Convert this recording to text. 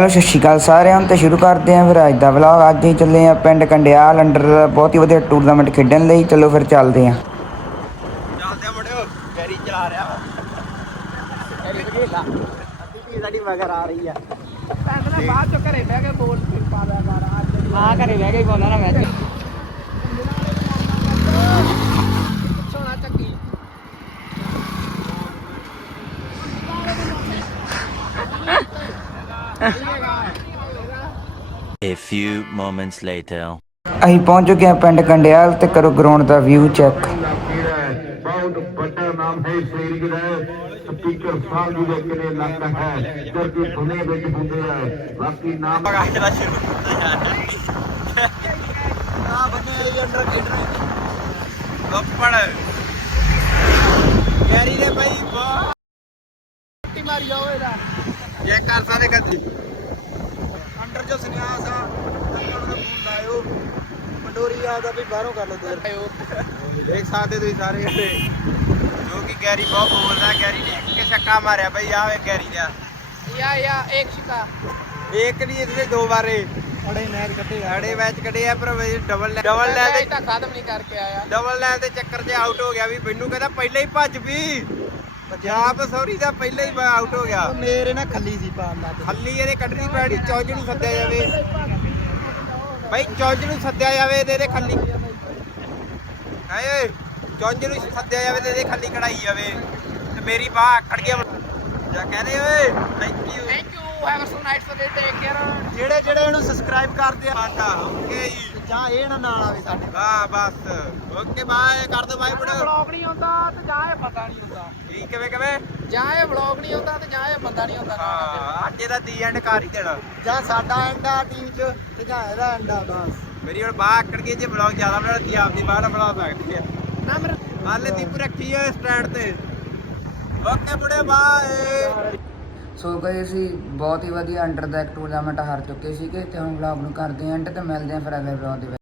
Hello ਸਤਿ ਸ਼੍ਰੀ ਅਕਾਲ ਸਾਰਿਆਂ ਨੂੰ। ਤੇ ਸ਼ੁਰੂ ਕਰਦੇ ਹਾਂ ਫਿਰ ਅੱਜ ਦਾ ਵਲੌਗ। ਅੱਜ ਹੀ ਚੱਲੇ ਆ ਪਿੰਡ ਕੰਡਿਆਲ ਅੰਡਰ ਦਾ ਬਹੁਤ ਹੀ ਵਧੀਆ ਟੂਰਨਾਮੈਂਟ ਖੇਡਣ ਲਈ। ਚਲੋ ਫਿਰ ਚੱਲਦੇ ਹਾਂ। ਚੱਲਦੇ ਆ ਮੁੰਡਿਓ, ਗੈਰੀ ਚਲਾ ਰਿਹਾ ਵਾ। ਗੈਰੀ ਵਗੇਲਾ ਅੱਧੀ ਸਾਡੀ ਮਗਰ ਆ ਰਹੀ ਆ। ਬਾਅਦ ਚੋਂ ਘਰੇ ਬਹਿ ਕੇ ਬੋਲ ਪਾ ਦਿਆ ਕਰ। ਹਾਂ ਘਰੇ ਬਹਿ ਕੇ ਹੀ ਬੋਲਣਾ ਨਾ ਮੈਚ। ਸੋਨਾ ਚੱਕੀ A few moments later. ਅਸੀਂ ਪਹੁੰਚ ਚੁੱਕੇ ਹਾਂ ਪਿੰਡ ਕੰਡਿਆਲ ਤੇ ਕਰੋ ਗਰਾਊਂਡ ਦਾ ਵਿਊ ਚੈੱਕ। बहुत बड़ा नाम है शरीर है स्पीकर साहब जी के लिए लगता है करके धुने ਵਿੱਚ ਹੁੰਦੇ ਆ ਬਾਕੀ ਨਾਮ ਜਿਹੜਾ ਸ਼ੁਰੂ ਹੁੰਦਾ ਯਾਰ ਆ ਬੰਨੇ ਆਈ ਅੰਡਰ ਖੇਡਣ ਗੱਪੜ ਗੈਰੀ ਦੇ ਬਈ ਟੀ ਮਾਰੀ ਜਾਓ ਇਹਦਾ ਇਹ ਕਰ ਸਕਦੇ ਕਦੀ ਅੰਡਰ ਜੋ ਸੰਨਿਆਸ ਆ ਉਹਨਾਂ ਨੂੰ ਫੋਨ ਲਾਇਓ ਪੰਡੋਰੀ ਆਦਾ ਵੀ ਬਾਹਰੋਂ ਕਰ ਲਓ ਤੁਸੀਂ ਦੇਖ ਸਕਦੇ ਤੁਸੀਂ ਸਾਰੇ ਜਿਹੜੇ ਜੋ ਕਿ ਗੈਰੀ ਬਹੁਤ ਬੋਲਦਾ। ਗੈਰੀ ਨੇ ਇੱਕ ਛੱਕਾ ਮਾਰਿਆ ਬਈ ਆ ਵੇ ਗੈਰੀ ਦਾ ਯਾ ਇੱਕ ਛੱਕਾ ਇੱਕ ਨਹੀਂ ਇਹਦੇ ਦੋ ਵਾਰੇ ਅੜੇ ਮੈਚ ਕੱਢੇ ਆ ਪਰ ਡਬਲ ਲੈ ਤੇ ਤਾਂ ਖਤਮ ਨਹੀਂ ਕਰਕੇ ਆਇਆ। ਡਬਲ ਲੈ ਤੇ ਚੱਕਰ 'ਚ ਆਊਟ ਹੋ ਗਿਆ ਵੀ ਮੈਨੂੰ ਕਹਿੰਦਾ ਪਹਿਲਾਂ ਹੀ ਭੱਜ ਵੀ ਪੰਜਾਬ ਸੌਰੀ ਦਾ ਪਹਿਲਾਂ ਹੀ ਆਊਟ ਹੋ ਗਿਆ। ਮੇਰੇ ਨਾਲ ਖੱਲੀ ਸੀ ਪਾਉਂਦਾ ਖੱਲੀ ਇਹਦੇ ਕੱਢਣੀ ਪੈਣੀ। ਚੌਂਜ ਨੂੰ ਸੱਦਿਆ ਜਾਵੇ ਬਈ ਚੌਂਜ ਨੂੰ ਸੱਦਿਆ ਜਾਵੇ ਇਹਦੇ ਖੱਲੀ ਹਾਏ ਚੌਂਜ ਨੂੰ ਸੱਦਿਆ ਜਾਵੇ ਤੇ ਇਹਦੇ ਖੱਲੀ ਕਢਾਈ ਜਾਵੇ ਤੇ ਮੇਰੀ ਬਾਹ ਆਕੜ ਗਿਆ ਜਾਂ ਕਹਦੇ ਓਏ thank you have a so night for this take care. ਜਿਹੜੇ ਇਹਨੂੰ ਸਬਸਕ੍ਰਾਈਬ ਕਰਦੇ ਆ ਓਕੇ ਜੀ ਜਾਂ ਇਹ ਨਾ ਨਾਲ ਆਵੇ ਸਾਡੇ ਵਾਹ ਬਸ ਓਕੇ ਬਾਏ ਕਰ ਦੋ ਬਾਏ ਬੜਾ ਵਲੌਗ ਨਹੀਂ ਹੁੰਦਾ ਤੇ ਜਾਂ ਇਹ ਬੰਦਾ ਨਹੀਂ ਹੁੰਦਾ। ਕੀ ਕਿਵੇਂ ਜਾਂ ਇਹ ਵਲੌਗ ਨਹੀਂ ਹੁੰਦਾ ਤੇ ਜਾਂ ਇਹ ਬੰਦਾ ਨਹੀਂ ਹੁੰਦਾ। ਹਾਂ ਅੱਜ ਇਹਦਾ ਦੀ ਐਂਡ ਕਰ ਹੀ ਦੇਣਾ ਜਾਂ ਸਾਡਾ ਐਂਡਾ ਟੀਮ 'ਚ ਤੇ ਜਾਂ ਇਹਦਾ ਐਂਡਾ ਬਸ। ਮੇਰੀ ਹੁਣ ਬਾਹ ਆਕੜ ਗਈ ਜੇ ਵਲੌਗ ਜ਼ਿਆਦਾ ਬਣਾਉਂਦੀ ਆਪਦੀ ਬਾਹ ਨਾਲ ਬਣਾ ਸਕਦੀ ਆ ਨਾ ਮੇਰੇ ਹਾਲੇ ਦੀਪ ਰੱਖੀ ਹੈ ਸਟੈਂਡ ਤੇ ਓਕੇ ਬੁੜੇ ਬਾਏ। ਸੋ ਗਏ ਅਸੀਂ ਬਹੁਤ ਹੀ ਵਧੀਆ ਅੰਡਰ ਦਾ ਇੱਕ ਟੂਰਨਾਮੈਂਟ ਹਾਰ ਚੁੱਕੇ ਸੀਗੇ ਤੇ ਹੁਣ ਵਲੌਗ ਨੂੰ ਕਰਦੇ ਹਾਂ ਐਂਡ ਤੇ ਮਿਲਦੇ ਹਾਂ ਫਿਰ ਅਗਲੇ ਵਲੌਗ ਦੇ ਵਿੱਚ।